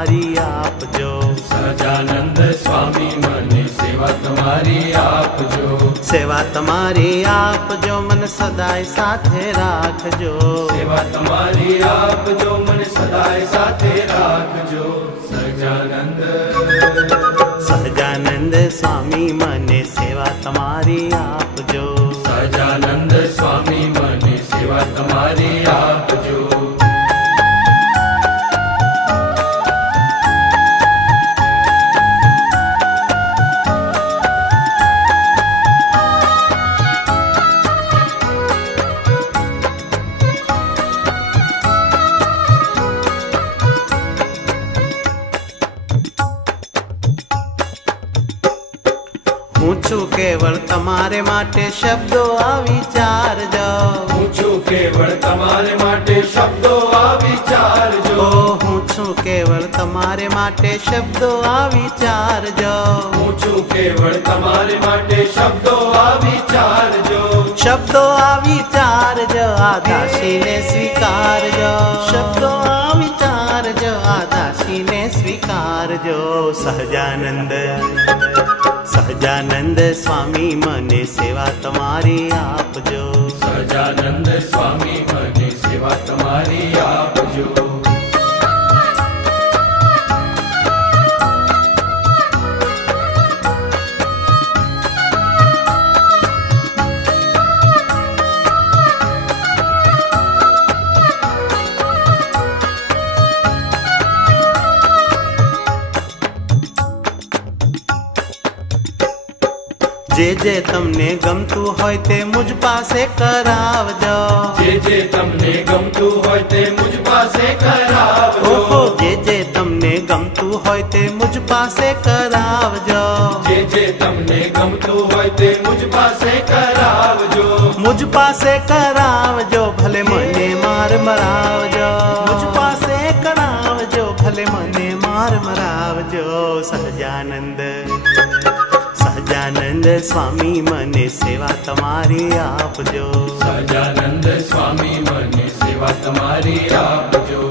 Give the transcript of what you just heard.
તમારી આપજો। સહજાનંદ સ્વામી મને સેવા તમારી આપજો। સેવા તમારી આપજો, મને સદાય સાથે રાખજો। સેવા તમારી આપજો, મને સદાય સાથે રાખજો। સહજાનંદ સહજાનંદ સ્વામી મને સેવા તમારી આપજો। સહજાનંદ સ્વામી મને સેવા તમારી આપજો। હું છું કેવળ તમારે માટે શબ્દો આ વિચારજો। હું છું કેવળ તમારે માટે શબ્દો આ વિચારજો। ઓ હું છું કેવળ તમારે માટે શબ્દો આ વિચારજો। હું છું કેવળ તમારે માટે શબ્દો આ વિચારજો। શબ્દો આ વિચારજો, આ દાસીને સ્વીકારજો। શબ્દો આ વિચારજો, આ દાસીને સ્વીકારજો। સહજાનંદ સહજાનંદ સ્વામી મને સેવા તમારી આપજો। સહજાનંદ સ્વામી મને સેવા તમારી આપજો। જે તમને ગમતું હોય તે મુજ પાસે કરાવજો। જે તમને ગમતું હોય તે મુજ પાસે કરાવજો। ઓહો જે તમને ગમતું હોય તે મુજ પાસે કરાવજો। જે તમને ગમતું હોય તે મુજ પાસે કરાવજો। મુજ પાસે કરાવજો, ભલે મને માર મરાવજો। મુજ પાસે કરાવજો, ભલે મને માર મરાવજો। સહજાનંદ સહજાનંદ સ્વામી મને સેવા તમારી આપજો। સહજાનંદ સ્વામી મને સેવા તમારી આપજો।